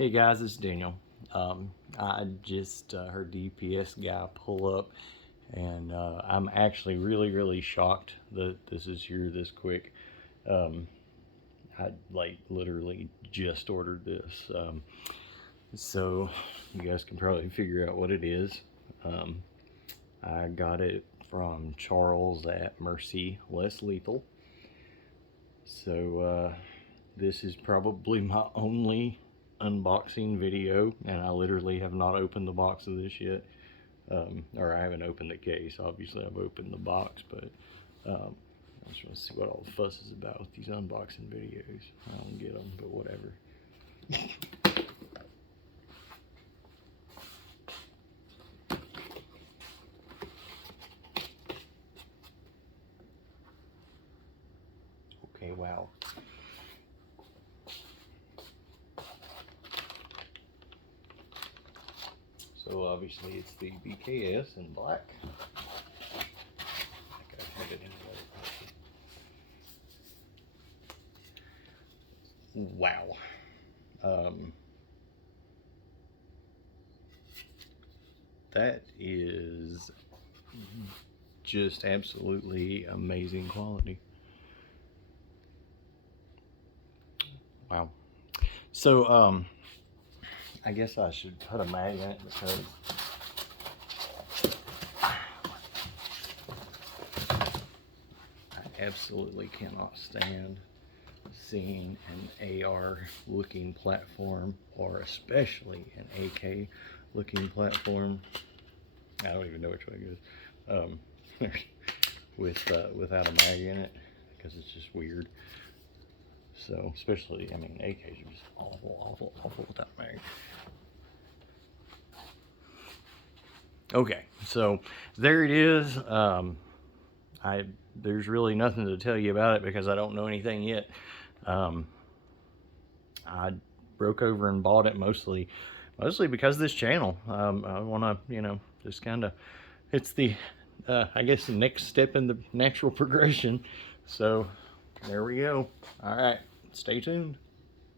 Hey guys, it's Daniel. I just heard the UPS guy pull up, and I'm actually really shocked that this is here this quick. I literally just ordered this, so you guys can probably figure out what it is. I got it from Charles at Mercy Less Lethal. So this is probably my only unboxing video, and I literally have not opened the box of this yet, or I haven't opened the case. Obviously I've opened the box, but I just want to see what all the fuss is about with these unboxing videos. I don't get them, but whatever. Okay, wow. So obviously it's the VKS in black. I think I had it in the wow. That is just absolutely amazing quality. Wow. So I guess I should put a mag in it because I absolutely cannot stand seeing an AR looking platform, or especially an AK looking platform. I don't even know which way it goes. Without a mag in it, because it's just weird. So especially, I mean, AKs are just awful without a mag. Okay, so there it is. There's really nothing to tell you about it because I don't know anything yet. I broke over and bought it mostly because of this channel. I want to, just kind of, it's the, I guess, the next step in the natural progression. So there we go. All right, stay tuned.